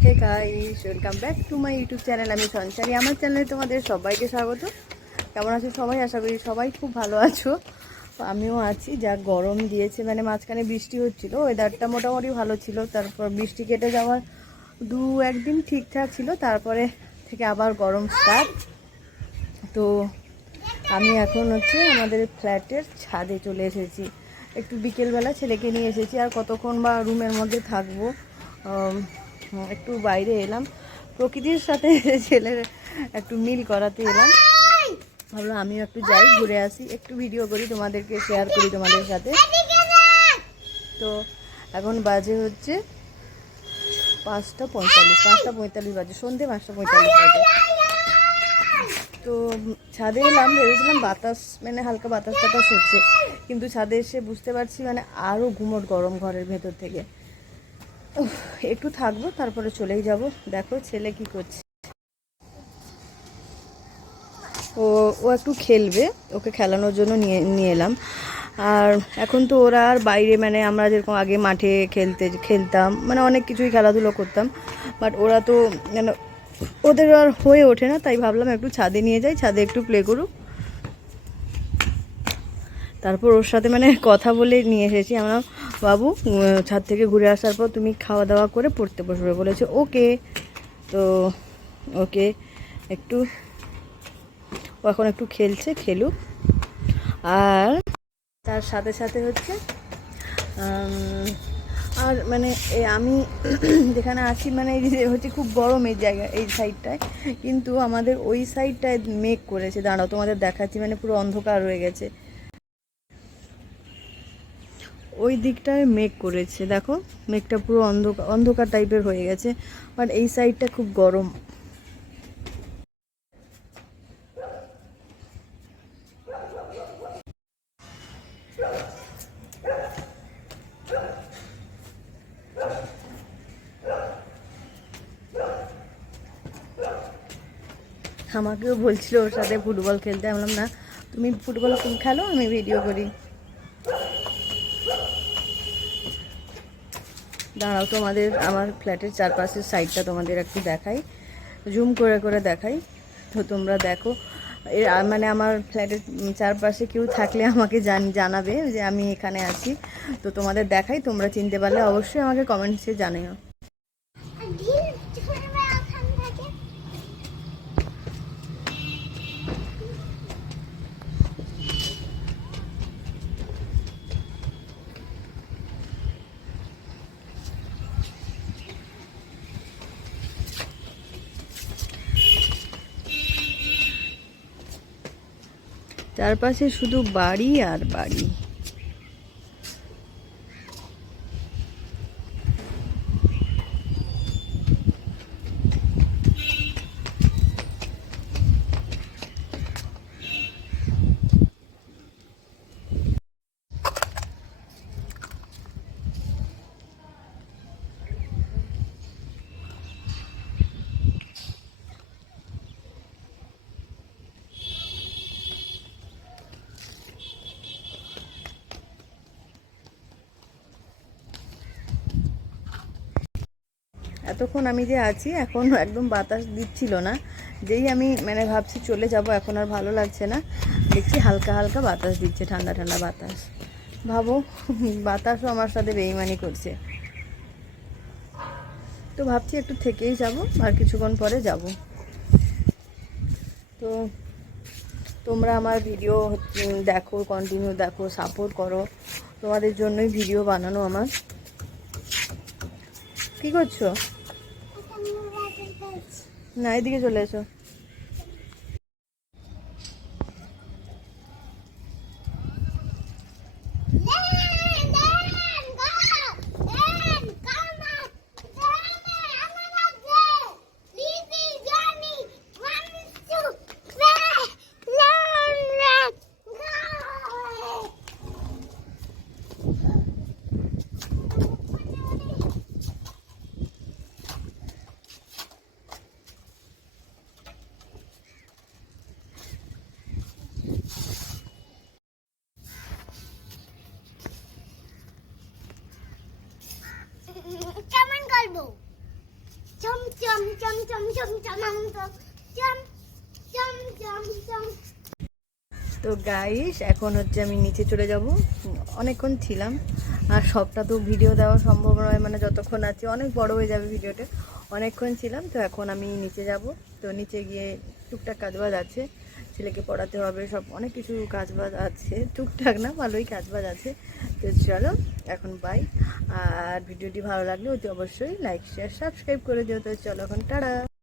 Hey guys welcome back to my YouTube channel আমি সঞ্চারী। আমার চ্যানেলে তোমাদের সবাইকে স্বাগত। কেমন আছো সবাই? আশা করি সবাই খুব ভালো আছো। আমিও আছি। যা গরম দিয়েছে মানে মাঝখানে বৃষ্টি হচ্ছিল ওয়েদারটা মোটামুটি ভালো ছিল। তারপর বৃষ্টি কেটে যাওয়ার দু একদিন ঠিকঠাক ছিল। তারপরে থেকে আবার গরম স্টার্ট তো আমি এখন হচ্ছে আমাদের ফ্ল্যাটের ছাদে চলে এসেছি। একটু বিকেলবেলা ছেলেকে নিয়ে এসেছি। আর কতক্ষণ বা রুমের মধ্যে থাকব একটু বাইরে এলাম। প্রকৃতির সাথে ছেলের একটু মিল করাতে এলাম। ভাবলাম আমিও একটু যাই, ঘুরে আসি। একটু ভিডিও করি, তোমাদেরকে শেয়ার করি তোমাদের সাথে। তো এখন বাজে হচ্ছে পাঁচটা পঁয়তাল্লিশ পাঁচটা পঁয়তাল্লিশ বাজে, সন্ধে পাঁচটা পঁয়তাল্লিশ বাজে। তো ছাদে এলাম, ভেবেছিলাম বাতাস মানে হালকা বাতাস টাতাস হচ্ছে। কিন্তু ছাদে এসে বুঝতে পারছি মানে আরও ঘুমোট গরম ঘরের ভেতর থেকে। একটু থাকব, তারপরে চলেই যাব। দেখো ছেলে কি করছে। ও ও একটু খেলবে, ওকে খেলানোর জন্য নিয়ে নিয়ে এলাম। আর এখন তো ওরা আর বাইরে মানে আমরা যেরকম আগে মাঠে খেলতে, খেলতাম মানে অনেক কিছুই খেলাধুলো করতাম। বাট ওরা তো যেন ওদের আর হয়ে ওঠে না, তাই ভাবলাম একটু ছাদে নিয়ে যাই, ছাদে একটু প্লে করুক। তারপর ওর সাথে মানে কথা বলে নিয়ে এসেছি। আমরা বাবু ছাদ থেকে ঘুরে আসার পর তুমি খাওয়া দাওয়া করে পড়তে বসবে। বলেছে, ওকে। তো, ওকে একটু, ও এখন একটু খেলছে, খেলুক। আর তার সাথে সাথে হচ্ছে আর মানে আমি যেখানে আছি মানে এই হচ্ছে খুব গরম এই জায়গা, এই সাইডটায় কিন্তু আমাদের ওই সাইডটায় মেঘ করেছে। দাঁড়াও, তোমাদের দেখাচ্ছি মানে পুরো অন্ধকার হয়ে গেছে। ওই দিকটায় মেঘ করেছে, দেখো। মেঘটা পুরো অন্ধকার অন্ধকার টাইপের হয়ে গেছে বাট এই সাইডটা খুব গরম। আমাকেও বলছিল ওর সাথে ফুটবল খেলতে, আমি বললাম, না, তুমি ফুটবল খেলো, আমি ভিডিও করি। দাঁড়াও তোমাদের আমার ফ্ল্যাটের চারপাশের সাইডটা তোমাদের একটু দেখাই। জুম করে করে দেখাই। তো তোমরা দেখো মানে আমার ফ্ল্যাটের চারপাশে কেউ থাকলে আমাকে জান, জানাবে যে আমি এখানে আছি। তো তোমাদের দেখাই, তোমরা চিনতে পারলে অবশ্যই আমাকে কমেন্টসে জানিও। চারপাশে শুধু বাড়ি আর বাড়ি। এতক্ষণ আমি যে আছি, এখন একদম বাতাস দিচ্ছিল না। যেই আমি মানে ভাবছি চলে যাব, এখন আর ভালো লাগছে না। দেখছি হালকা হালকা বাতাস দিচ্ছে, ঠান্ডা ঠান্ডা বাতাস। ভাবো, বাতাসও আমার সাথে বেইমানি করছে। তো ভাবছি একটু থেকেই যাব, আর কিছুক্ষণ পরে যাব। তো তোমরা আমার ভিডিও দেখো কন্টিনিউ দেখো সাপোর্ট করো। তোমাদের জন্যই ভিডিও বানানো আমার। কি করছ? না এদিকে চলে এসো। তো গাইস এখন হচ্ছে আমি নিচে চলে যাব। অনেকক্ষণ ছিলাম, আর সবটা তো ভিডিও দেওয়া সম্ভব নয় মানে যতক্ষণ আছে, অনেক বড় হয়ে যাবে ভিডিওটা অনেকক্ষণ ছিলাম, তো এখন আমি নিচে যাব। তো নিচে গিয়ে টুকটাক কাজবাজ আছে। ছেলেকে পড়াতে হবে, সব অনেক কিছু কাজ বাজ আছে। টুকটাক না, ভালোই কাজ বাজ আছে। তো চলো, এখন বাই আর ভিডিওটি ভালো লাগলে অতি অবশ্যই লাইক শেয়ার সাবস্ক্রাইব করে দিও। তো চলো এখন, টাটা!